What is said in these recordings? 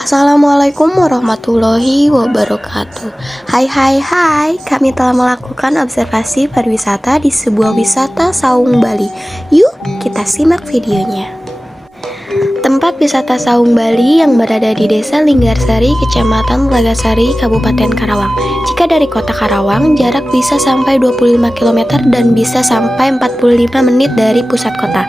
Assalamualaikum warahmatullahi wabarakatuh. Hai, kami telah melakukan observasi pariwisata di sebuah wisata Saung Bali. Yuk kita simak videonya. Tempat wisata Saung Bali yang berada di Desa Linggarsari, Kecamatan Telagasari, Kabupaten Karawang. Jika dari kota Karawang, jarak bisa sampai 25 km dan bisa sampai 45 menit dari pusat kota.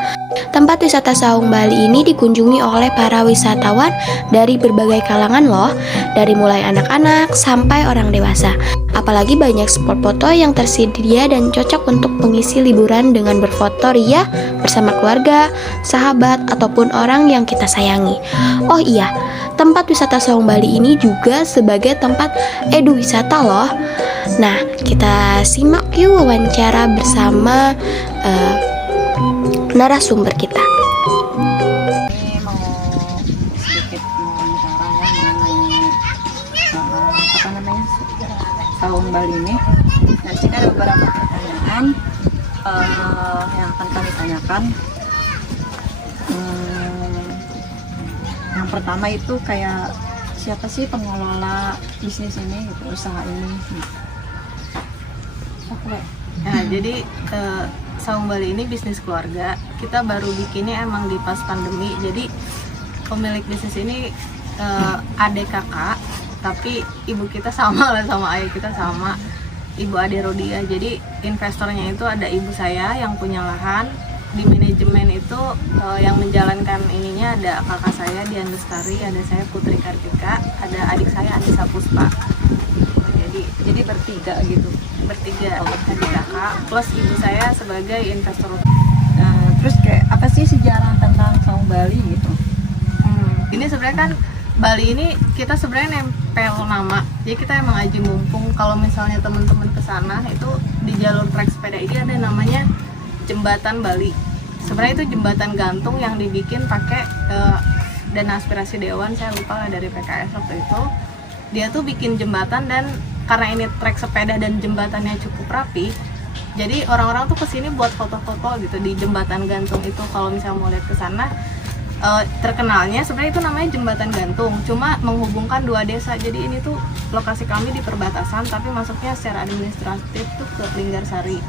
Tempat wisata Saung Bali ini dikunjungi oleh para wisatawan dari berbagai kalangan loh, dari mulai anak-anak sampai orang dewasa. Apalagi banyak spot foto yang tersedia dan cocok untuk mengisi liburan dengan berfoto ria bersama keluarga, sahabat, ataupun orang yang kita sayangi. Oh iya, tempat wisata Saung Bali ini juga sebagai tempat eduwisata loh. Nah, kita simak yuk wawancara bersama narasumber kita. Ini mau sedikit wawancara ya mengenai Saung Bali ini. Nah, sini ada beberapa pertanyaan yang akan kami tanyakan. Yang pertama itu kayak siapa sih pengelola bisnis ini, gitu, usaha ini? Oke. Nah, jadi Saung Bali ini bisnis keluarga. Kita baru bikinnya emang di pas pandemi. Jadi pemilik bisnis ini adik kakak, tapi ibu kita sama lah sama ayah kita sama, ibu Ade Rodia. Jadi investornya itu ada ibu saya yang punya lahan. Di manajemen itu yang menjalankan ininya ada kakak saya Dian Lestari, ada saya Putri Kartika, ada adik saya Anissa Puspa. Jadi bertiga gitu. Bertiga adik kakak plus ibu saya sebagai investor. Terus kayak apa sih sejarah tentang Saung Bali gitu? Ini sebenarnya kan Bali ini kita sebenarnya nempel nama. Jadi kita emang aji mumpung kalau misalnya teman-teman kesana itu di jalur trek sepeda ini ada namanya Jembatan Bali. Sebenarnya itu jembatan gantung yang dibikin pakai dana aspirasi dewan, saya lupa lah, dari PKS waktu itu. Dia tuh bikin jembatan, dan karena ini trek sepeda dan jembatannya cukup rapi, jadi orang-orang tuh kesini buat foto-foto gitu di jembatan gantung itu. Kalau misalnya mau lihat ke sana, terkenalnya sebenarnya itu namanya jembatan gantung, cuma menghubungkan dua desa. Jadi ini tuh lokasi kami di perbatasan, tapi masuknya secara administratif tuh ke Linggarsari.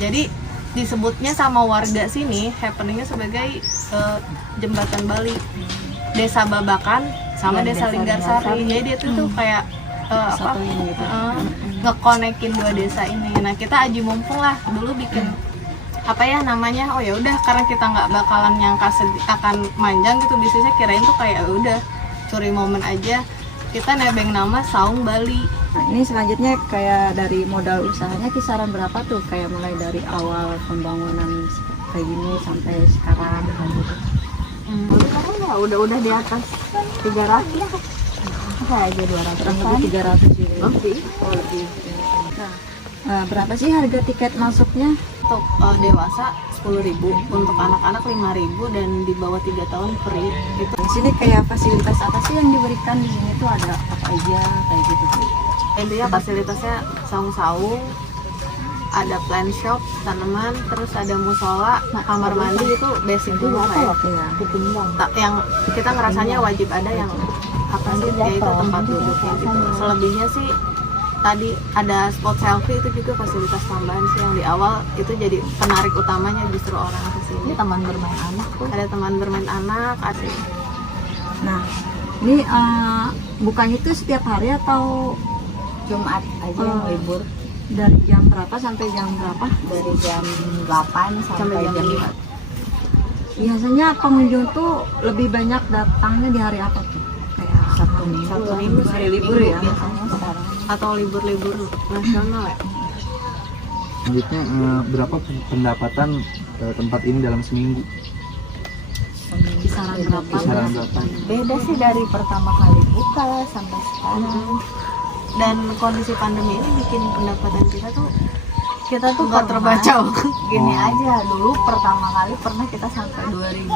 Jadi disebutnya sama warga sini happeningnya sebagai jembatan Bali, desa Babakan sama desa Linggarsari. Jadi dia tuh kayak ngekonekin dua desa ini. Nah, kita aji mumpung lah dulu bikin apa ya namanya, oh ya udah, karena kita nggak bakalan nyangka akan manjang gitu bisnisnya, kirain tuh kayak udah curi momen aja, kita nebeng nama Saung Bali. Nah, ini selanjutnya kayak dari modal usahanya kisaran berapa tuh, kayak mulai dari awal pembangunan kayak gini sampai sekarang gitu. Udah di atas 300 kayak aja 200 lebih 300 gitu. lebih. Nah, berapa sih harga tiket masuknya? Untuk dewasa 10.000, untuk anak-anak 5.000, dan di bawah 3 tahun free. Itu Di sini kayak fasilitas apa sih yang diberikan di sini tuh, ada apa aja kayak gitu tuh? intinya fasilitasnya saung-saung, ada plant shop, tanaman, terus ada musola, kamar mandi. Itu basic dulu kayak yang kita ngerasanya wajib ada, yang apa sih, yaitu tempat duduknya gitu. Selebihnya sih tadi ada spot selfie, itu juga fasilitas tambahan sih yang di awal itu jadi penarik utamanya justru orang kesini. Ini taman bermain anak tuh. Ada teman bermain anak, ada. Nah, ini bukannya itu setiap hari atau Jumat aja yang libur, dari jam berapa sampai jam berapa? dari jam 8 sampai jam 4. Biasanya pengunjung tuh lebih banyak datangnya di hari apa tuh? Kayak Sabtu Minggu hari libur ya. biasanya sekarang. Atau libur-libur nasional ya. Selanjutnya, berapa pendapatan tempat ini dalam seminggu? Kisaran berapa? Kisaran berapa? Beda sih dari pertama kali buka sampai sekarang. Dan kondisi pandemi ini bikin pendapatan kita tuh nggak pernah terbaca. Gini aja, dulu pertama kali pernah kita sampai 2.000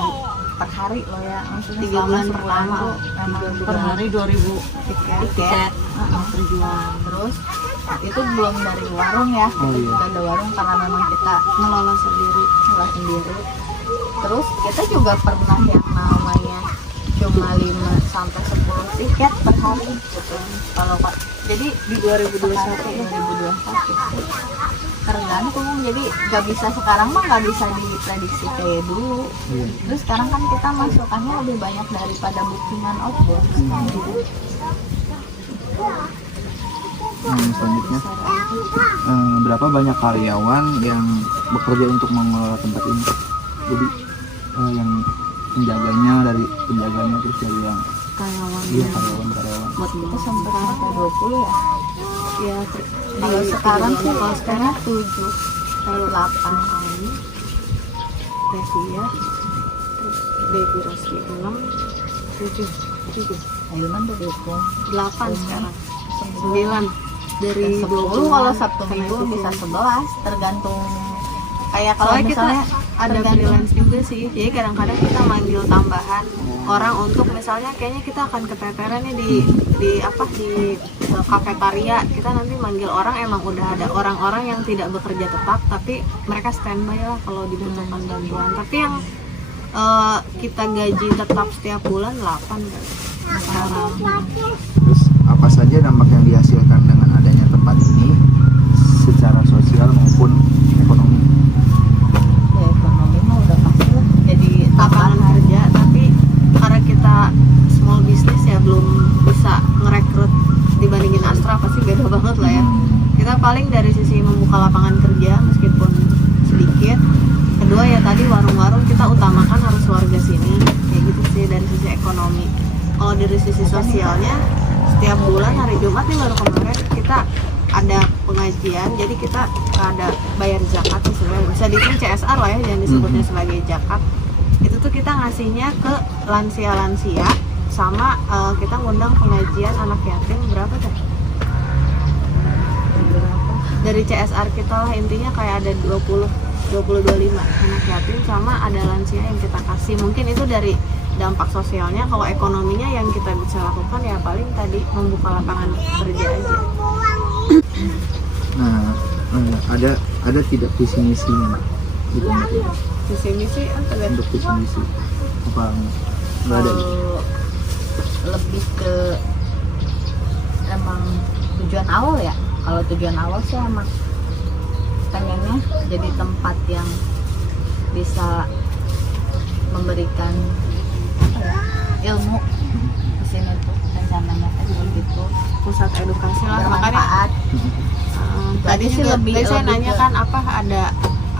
per hari loh ya, maksudnya 3 bulan selama pertama tuh memang Per hari 2.000 tiket terjual. Terus itu belum dari warung ya, kita juga ada warung karena memang kita Ngelola sendiri. sendiri. Terus kita juga pernah yang namanya cuma 5 sampai 10 tiket per hari gitu. Kalau jadi Di 2021 ya. 2021 sih tergantung, jadi nggak bisa sekarang mah nggak bisa diprediksi kayak dulu. Iya. Terus sekarang kan kita masukannya lebih banyak daripada bookingan outbound. Selanjutnya, berapa banyak karyawan yang bekerja untuk mengelola tempat ini? Jadi yang penjaganya terus dari yang Karyawan. karyawan. Buat Itu sampai 20 ya. ya Kalau sekarang sih, kalau sekarang 7 kalau 8 Devia, terus Devi Rosti 6, 7, Ayunan udah dukung 8 sekarang, 9 dari 10 kalau Sabtu karena Minggu itu bisa sih. 11 tergantung. Kayak kalau Soalnya kita misalnya ada tergantung freelance juga sih, jadi kadang-kadang kita manggil tambahan orang untuk misalnya kayaknya kita akan keteteran nih di kafetaria, kita nanti manggil orang, emang udah ada orang-orang yang tidak bekerja tetap tapi mereka standby lah kalau dibutuhkan bantuan. Tapi yang kita gaji tetap setiap bulan 8 kan sekarang. Terus apa saja dampak yang dihasilkan dengan adanya tempat ini secara sosial maupun ekonomi? ya ekonomi mah udah pasti lah. Jadi Lapangan tambahan. kerja, tapi karena kita small business ya belum bisa ngerekrut dibandingin Astra, pasti beda banget lah ya. Kita paling dari sisi membuka lapangan kerja meskipun sedikit. Kedua ya tadi warung-warung kita utamakan harus warga sini, kayak gitu sih dari sisi ekonomi. Kalau dari sisi sosialnya, setiap bulan hari Jumat nih baru kemarin kita ada pengajian, jadi kita ada bayar zakat sih sebenarnya, bisa dihitung CSR lah ya, jangan disebutnya sebagai zakat. Itu tuh kita ngasihnya ke lansia-lansia, sama kita ngundang pengajian anak yatim berapa tuh? Dari CSR kita lah, intinya kayak ada 25 anak yatim sama ada lansia yang kita kasih. Mungkin itu dari dampak sosialnya. Kalau ekonominya yang kita bisa lakukan ya paling tadi membuka lapangan kerja aja. Nah, ada tidak visi misinya di tempat ini? Visi misi apa kan? Untuk visi misi apa nggak ada? Lebih ke emang tujuan awal ya. Kalau tujuan awal sih emang pengennya jadi tempat yang bisa memberikan apa ya, ilmu di sini tuh rencananya kayak gitu, Pusat edukasi lah, makanya bermanfaat. tadi sih juga lebih- tadi saya lebih nanya ke- kan apa ada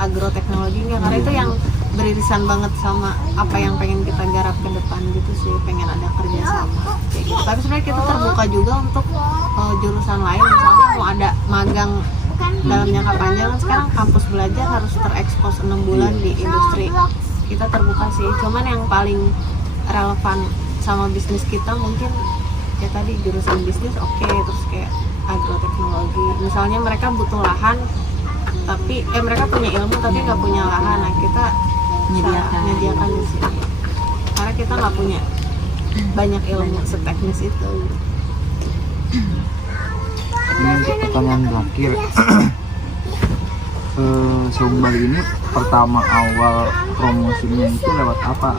agroteknologi nggak, karena itu yang beririsan banget sama apa yang pengen kita garap ke depan gitu sih, pengen ada kerjasama kayak gitu. Tapi sebenarnya kita terbuka juga untuk jurusan lain, misalnya mau ada magang dalam jangka panjang. Sekarang kampus belajar harus terekspos 6 bulan di industri, kita terbuka sih. Cuman yang paling relevan sama bisnis kita mungkin ya tadi jurusan bisnis oke, terus kayak agroteknologi misalnya mereka butuh lahan tapi mereka punya ilmu tapi nggak punya lahan, nah kita bisa menyediakan di sini karena kita nggak punya banyak ilmu seteknis itu. Ini untuk pertanyaan terakhir. Saung Bali ini pertama awal promosinya itu lewat apa?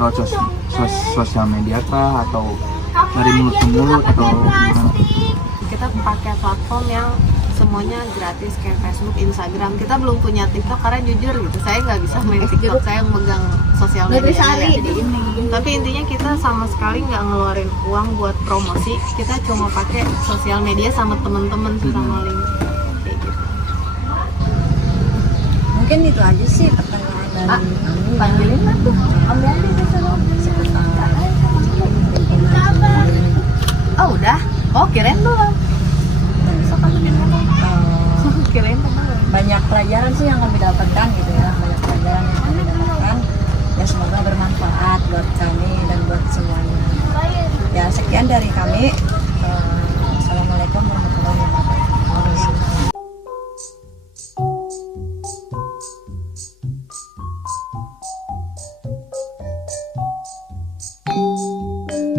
Lewat sosial media kah, atau dari mulut ke mulut, atau gimana? Kita pakai platform yang semuanya gratis kayak Facebook, Instagram. Kita belum punya TikTok karena jujur gitu saya nggak bisa main TikTok, saya yang megang sosial media Jadi ini tapi intinya kita sama sekali nggak ngeluarin uang buat promosi, kita cuma pakai sosial media sama temen-temen sama link kayak gitu. Mungkin itu aja sih pertanyaan dari kami. panggilin lah tuh, ambil di sana. Oh udah, oh kirain belum. Kirain belum. Banyak pelajaran sih yang kami dapatkan gitu ya, banyak pelajaran yang kami dapatkan ya, semoga bermanfaat buat kami dan buat semuanya ya. Sekian dari kami.